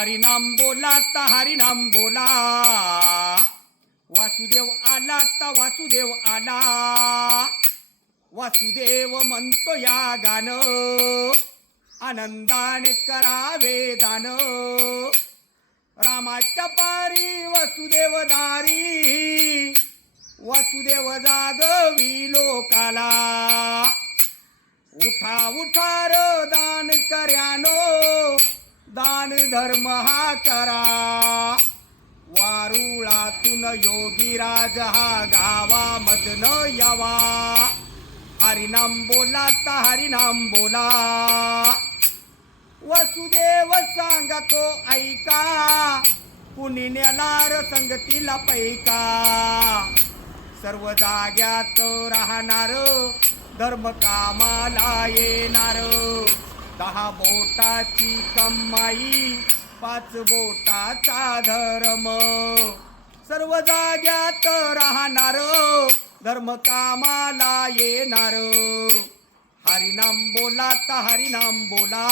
हरिनाम बोला ता हरिनाम बोला, वासुदेव आला ता वासुदेव आला, वासुदेव म्हणतो या गाणं, आनंदाने करावे दान, रामाच्या पारी वसुदेव दारी, वसुदेव जागवी लोकाला, उठा उठा र दान कर्यानो, दान धर्म हा करा, वारुळातून योगीराज हा गावामधन यावा, हरिनाम बोला ता हरिनाम बोला, वसुदेव सांगतो ऐका, कुणी नेणार संगतीला पैका, सर्व जाग्यात राहणार, धर्म कामाला येणार, 10 बोटाची कमाई 5 बोटाचा धर्म, सर्व जाग्यात राहणार, धर्म कामाला येणार, हरिनाम बोला ता हरिनाम बोला.